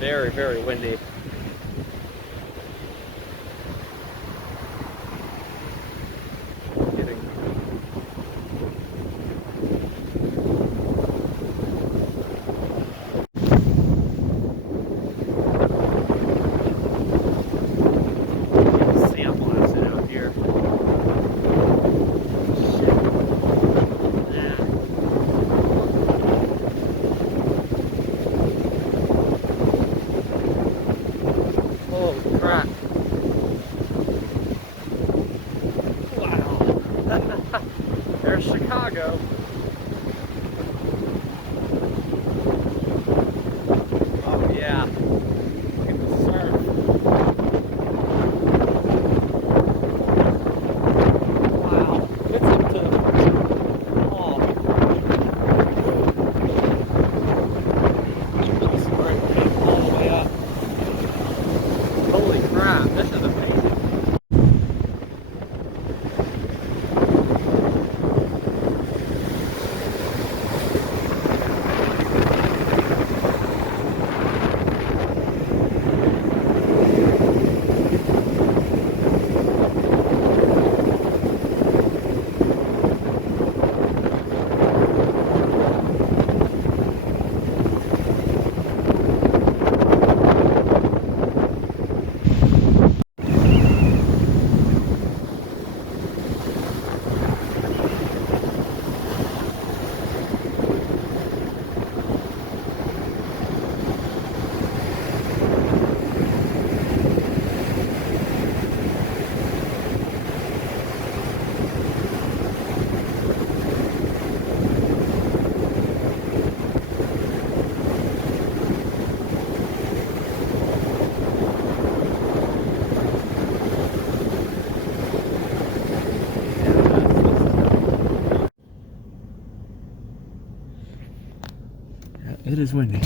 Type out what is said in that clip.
very, very windy. Getting sandblasted out here. Holy crap. Wow. There's Chicago. Oh yeah. Look at the surf. Wow. It's up to oh. It's great. All the way up. Holy crap, this is amazing. It is windy.